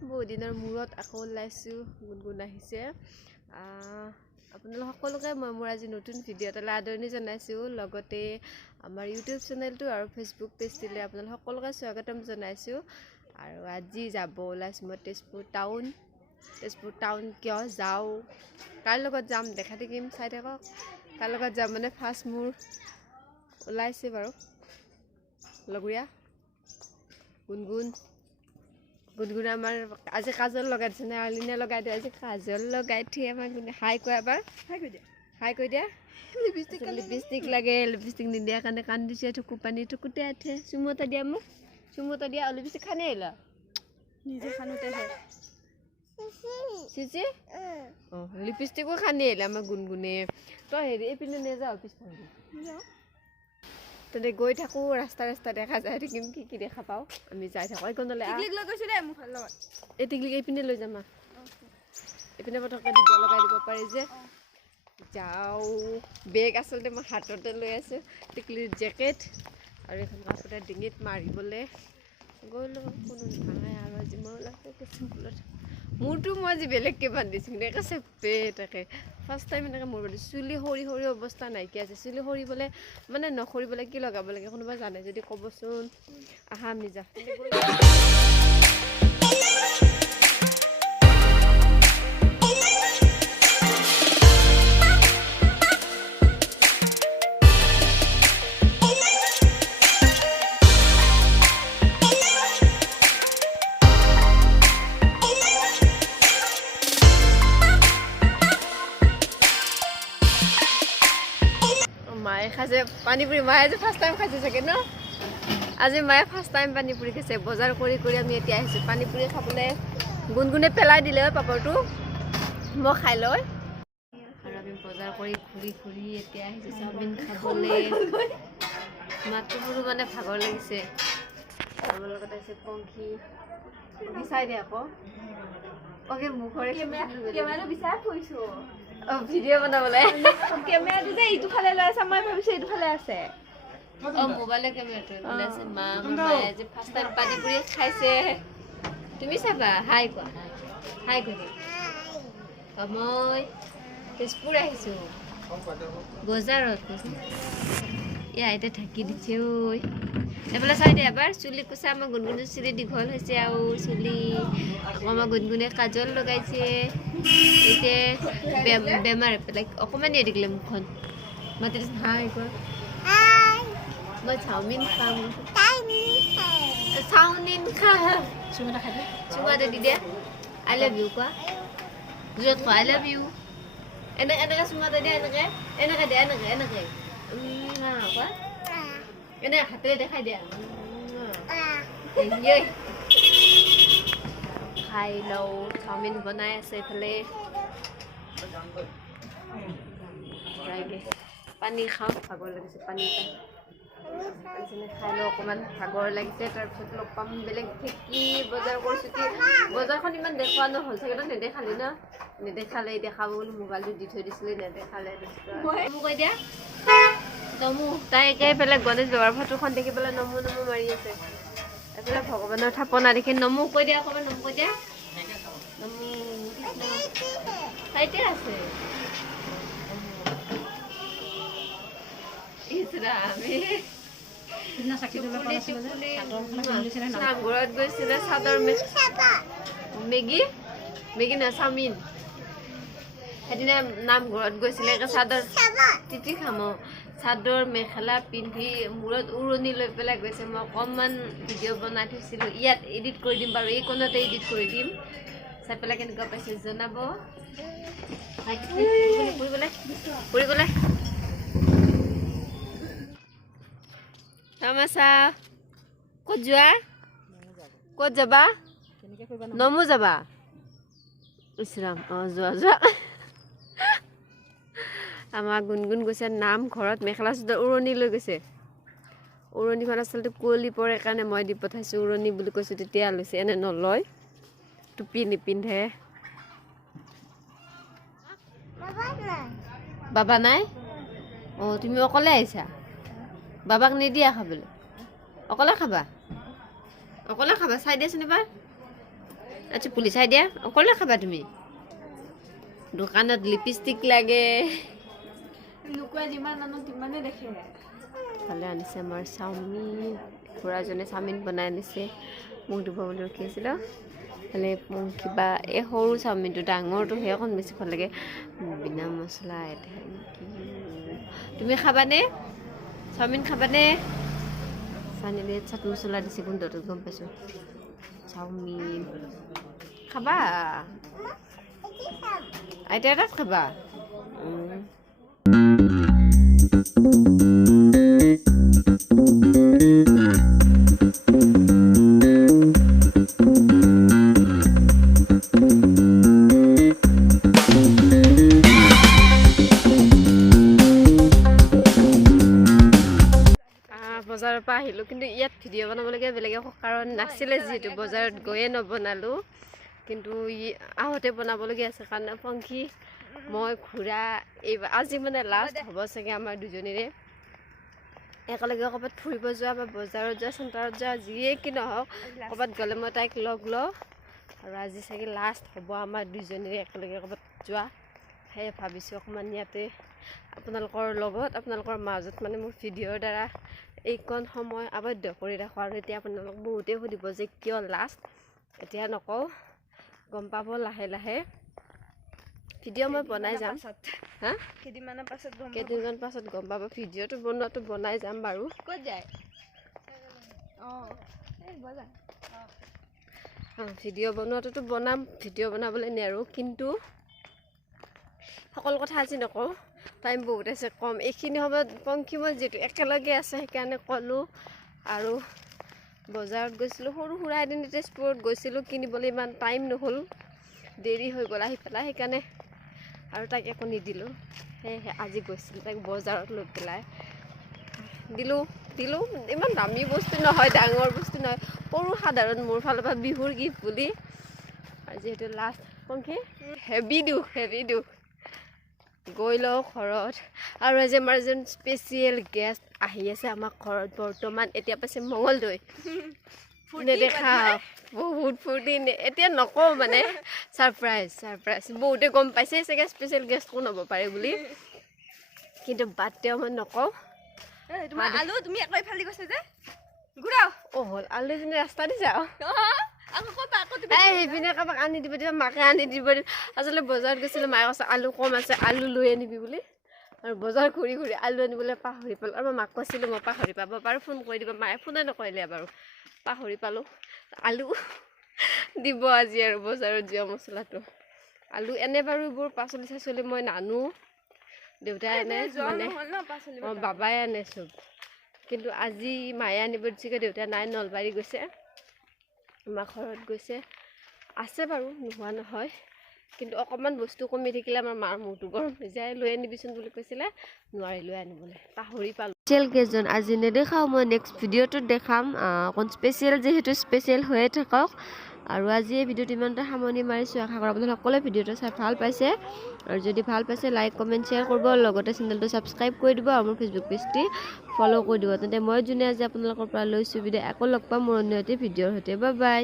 বহু দিনৰ মূৰত আকৌ ওলাইছোঁ গুণগুণ আহিছে আপোনালোক সকলোকে মই মোৰ আজি নতুন ভিডিঅ' এটালৈ আদৰণি জনাইছোঁ লগতে আমাৰ ইউটিউব চেনেলটো আৰু ফেচবুক পেজটোলৈ আপোনালোক সকলোকে স্বাগতম জনাইছোঁ আৰু আজি যাব ওলাইছোঁ মই তেজপুৰ টাউন কিয় যাওঁ কাৰ লগত যাম দেখা দেখিম চাই থাকক কাৰ লগত যাম মানে ফাৰ্ষ্ট মোৰ ওলাইছে বাৰু লগৰীয়া গুণগুণ আমাৰ আজি কাজল লগাই দিছে নে আলিনে লগাই দিয়ে আজি কাজল লগাই থৈ আমাক হাই কোৱা এবাৰ হাই কৈ দিয়া লিপষ্টিক লাগে লিপষ্টিক নিদিয়া কাৰণে কান্দিছে ঠুকু পানী ঠুকুতে আঠে চুমু এটা দিয়া মোক চুমু এটা দিয়া লিপষ্টিক খানে আহিলা নিজে খানোতেহে চিচি অঁ লিপষ্টিকো খানি আহিলে আমাৰ গুণগুণে তই হেৰি এইপিনে নেযাওঁ পিছফালে তেনে গৈ থাকোঁ ৰাস্তা দেখা যায় থাকিম কি দেখা পাওঁ আমি যাই থাকোঁ এইকণলৈ এই টিকলিক এইপিনে লৈ যাম এইপিনে পটককৈ দিব লগাই দিব পাৰি যে যাওঁ বেগ আচলতে মই হাততে লৈ আছোঁ টিকলিৰ জেকেট আৰু এখন কাপোৰ ডিঙিত মাৰিবলৈ গ'লোঁ কোনো নাই আৰু আজি মই ওলাইছোঁ চিম্পুলত মোৰতো মই আজি বেলেগকৈ বান্ধিছোঁ কিন্তু একে চেপে তাকে ফাৰ্ষ্ট টাইম এনেকৈ মোৰ বান্ধিছোঁ চুলি সৰি অৱস্থা নাইকিয়া আছে চুলি সৰিবলৈ মানে নসৰিবলৈ কি লগাব লাগে কোনোবা জানে যদি ক'বচোন আহা আমি যাওঁ মায়ে খাইছে পানীপুৰি মায়ে আজি ফাৰ্ষ্ট টাইম খাইছে চাগে ন আজি মায়ে ফাৰ্ষ্ট টাইম পানীপুৰি খাইছে বজাৰ কৰি আমি এতিয়া আহিছোঁ পানীপুৰি খাবলৈ গুণগুণে পেলাই দিলে পাপৰটো মই খাই লয় আৰু আমি বজাৰ কৰি ঘূৰি এতিয়া আহিছোঁ চাওমিন খাবলৈ মাতটোবোৰো মানে ভাগৰ লাগিছে আমাৰ লগত আছে পংখী চাই দে আকৌ অকে মুখৰে কেমেৰাটো বিচাৰি ফুৰিছোঁ ভিডিঅ' বনাবলৈ কেমেৰাটো যে এইটো ফালে লৈ আছে মই ভাবিছোঁ এইটো ফালে আছে মোবাইলৰ কেমেৰাটো লৈ আছে মায়ে আজি ফাৰ্ষ্ট টাইম পানীপুৰি খাইছে তুমি চাবা হাই কোৱা হাই কৈ মই তেজপুৰ আহিছোঁ বজাৰত এতিয়া ঢাকি দিছে ঐ এইফালে চাই দে এবাৰ চুলি কোচা আমাৰ গুণগুণৰ চুলি দীঘল হৈছে আৰু চুলি আকৌ আমাৰ গুণগুণে কাজল লগাইছে এতিয়া বেমাৰ পেলাই অকণমান দিয়ে দেখিলে মুখখন মাতি দিছোঁ হাই কোৱা মই চাওমিন খাম চুমা এটা দি দে আই লাভ ইউ কোৱা য'ত কোৱা আই লাভ ইউ এনেকৈ চুমা এটা দিয়া এনেকৈ দিয়া এনেকৈ কোৱা এনে হাতেৰে দেখাই দিয়া খাই লওঁ চাওমিন বনাই আছে এইফালে পানী খাওঁ ভাগৰ লাগিছে পানী খাই লওঁ অকণমান ভাগৰ লাগিছে তাৰপিছত লগ পাম বেলেগ কি বজাৰ কৰিছোঁ কি বজাৰখন ইমান দেখুওৱা নহ'ল চাগে ন নেদেখালি ন নেদেখালে দেখাব বুলি মোবাইলটো দি থৈ দিছিলে নেদেখালে মোক কৈ দিয়া নমু তাই একে এইফালে গণেশ বাবাৰ ফটোখন দেখি পেলাই নমু মাৰি আছে এইফালে ভগৱানৰ থাপনা দেখি নমু কৈ দিয়া অকণমান নমু কৈ দিয়া নমু তাইতে আছে নামঘৰত গৈছিলে চাদৰ মেগী নহয় চাওমিন সেইদিনা নামঘৰত গৈছিলে চাদৰ তিতি খাম চাদৰ মেখেলা পিন্ধি মূৰত উৰণি লৈ পেলাই গৈছে মই অকণমান ভিডিঅ' বনাই থৈছিলোঁ ইয়াত এডিট কৰি দিম বাৰু এই কোণতে এডিট কৰি দিম চাই পেলাই কেনেকুৱা পাইছে জনাব ফুৰিবলৈ তামাচা ক'ত যোৱা ক'ত যাবা নমু যাবা ইছৰাম অঁ যোৱা আমাৰ গুণগুণ গৈছে নামঘৰত মেখেলা চাদৰ উৰণি লৈ গৈছে উৰণিখন আচলতে কুঁৱলী পৰে কাৰণে মই দি পঠাইছোঁ উৰণি বুলি কৈছোঁ তেতিয়া লৈছে এনে নলয় টুপি নিপিন্ধে বাবা নাই অঁ তুমি অকলে আহিছা বাবাক নিদিয়া খাবলৈ অকলে খাবা চাই দিয়াচোন এবাৰ আচ্ছা পুলিচ চাই দিয়া অকলে খাবা তুমি দোকানত লিপষ্টিক লাগে লুকুৱাই যিমান আনো তিমানে দেখে ভালে আনিছে আমাৰ চাওমিন খুৰাজনে চাওমিন বনাই আনিছে মোক দিব বুলি ৰখি আছিলোঁ ভালে কিবা এই সৰু চাওমিনটো ডাঙৰটো সেইখন বেছি ভাল লাগে বিনা মছলা তুমি খাবানে চাওমিন খাবানে চানিলে চাট মছলা দিছে গোন্ধটো গম পাইছোঁ চাওমিন খাবা আইতা তাত খাবা বজাৰৰ পৰা আহিলোঁ কিন্তু ইয়াত ভিডিঅ' বনাবলগীয়া বেলেগ একো কাৰণ নাছিলে যিহেতু বজাৰত গৈয়ে নবনালোঁ কিন্তু আহোঁতে বনাবলগীয়া আছে কাৰণ পংখী মই ঘূৰা এইবাৰ আজি মানে লাষ্ট হ'ব চাগে আমাৰ দুজনীৰে একেলগে ক'ৰবাত ফুৰিব যোৱা বা বজাৰত যোৱা চেণ্টাৰত যোৱা যিয়ে কি নহওক ক'ৰবাত গ'লে মই তাইক লগ লওঁ আৰু আজি চাগে লাষ্ট হ'ব আমাৰ দুজনীৰে একেলগে ক'ৰবাত যোৱা সেয়ে ভাবিছোঁ অকণমান ইয়াতে আপোনালোকৰ লগত আপোনালোকৰ মাজত মানে মোৰ ভিডিঅ'ৰ দ্বাৰা এইকণ সময় আবদ্ধ কৰি ৰাখোঁ আৰু এতিয়া আপোনালোক বহুতেই সুধিব যে কিয় লাষ্ট এতিয়া নকওঁ গম পাব লাহে লাহে ভিডিঅ' মই বনাই যাম হা কেইদিনমান পাছত গম পাব ভিডিঅ'টো বনোৱাটো বনাই যাম বাৰু ক'ত যায় ভিডিঅ' বনোৱাটোতো বনাম ভিডিঅ' বনাবলৈ নেৰোঁ কিন্তু সকলো কথা আজি নকওঁ টাইম বহুত আছে কম এইখিনি সময়ত পংখী মই যিহেতু একেলগে আছে সেইকাৰণে ক'লোঁ আৰু বজাৰত গৈছিলোঁ সৰু সুৰা এদিন তেজপুৰত গৈছিলোঁ কিনিবলৈ ইমান টাইম নহ'ল দেৰি হৈ গ'ল আহি পেলাই সেইকাৰণে আৰু তাইক একো নিদিলোঁ সেয়েহে আজি গৈছিলোঁ তাইক বজাৰত লৈ পেলাই দিলোঁ ইমান দামী বস্তু নহয় ডাঙৰ বস্তু নহয় সৰু সাধাৰণ মোৰ ফালৰ পৰা বিহুৰ গিফ্ট বুলি আৰু যিহেতু লাষ্ট পংখী হেভি দিওঁ গৈ লওঁ ঘৰত আৰু আজি আমাৰ এজন স্পেচিয়েল গেষ্ট আহি আছে আমাৰ ঘৰত বৰ্তমান এতিয়া পাইছে মঙলদৈ নেদেখা বহুত ফূৰ্তি এতিয়া নকওঁ মানে ছাৰপ্ৰাইজ বহুতে গম পাইছে চাগে স্পেচিয়েল গেষ্ট কোন হ'ব পাৰে বুলি কিন্তু বাদ তেওঁ মই নকওঁ আলু তুমি একৈ ফালি গৈছে যে ঘূৰাও হ'ল আলুজনী ৰাস্তা দি যাওঁ সেইপিনে কাৰোবাক আনি দিব দিবা মাকে আনি দিব দিম আচলতে বজাৰত গৈছিলোঁ মায়ে কৈছে আলু কম আছে আলু লৈ আনিবি বুলি আৰু বজাৰ ঘূৰি আলু আনিবলৈ পাহৰি পালোঁ আৰু মই মাক কৈছিলোঁ মই পাহৰি পাব পাৰোঁ ফোন কৰি দিব মায়ে ফোনে নকৰিলে বাৰু পাহৰি পালোঁ আলু দিব আজি আৰু বজাৰত যোৱা মছলাটো আলু এনে বাৰু এইবোৰ পাচলি মই নানো দেউতাই আনে মানে বাবাই আনে চব কিন্তু আজি মায়ে আনিব দিছেগৈ দেউতা নাই নলবাৰী গৈছে আমাৰ ঘৰত গৈছে আছে বাৰু নোহোৱা নহয় কিন্তু অকণমান বস্তু কমি থাকিলে আমাৰ মাৰ মূৰটো গৰম হৈ যায় লৈ আনিবিচোন বুলি কৈছিলে নোৱাৰিলোঁ আনিবলৈ পাহৰি পালোঁ স্পেচিয়েল কেইজন আজি নেদেখাওঁ মই নেক্সট ভিডিঅ'টোত দেখাম অকণ স্পেচিয়েল যিহেতু স্পেচিয়েল হৈয়ে থাকক আৰু আজি এই ভিডিঅ'টো ইমানতে সামৰণি মাৰিছোঁ আশা কৰোঁ আপোনালোকে সকলোৱে ভিডিঅ'টো চাই ভাল পাইছে আৰু যদি ভাল পাইছে লাইক কমেণ্ট শ্বেয়াৰ কৰিব লগতে চেনেলটো ছাবস্ক্ৰাইব কৰি দিব আৰু মোৰ ফেচবুক পেজটি ফ'ল' কৰি দিব তেন্তে মই যোনে আজি আপোনালোকৰ পৰা লৈছোঁ ভিডিঅ' আকৌ লগ পাম মোৰ অন্য এটি ভিডিঅ'ৰ সৈতে বাই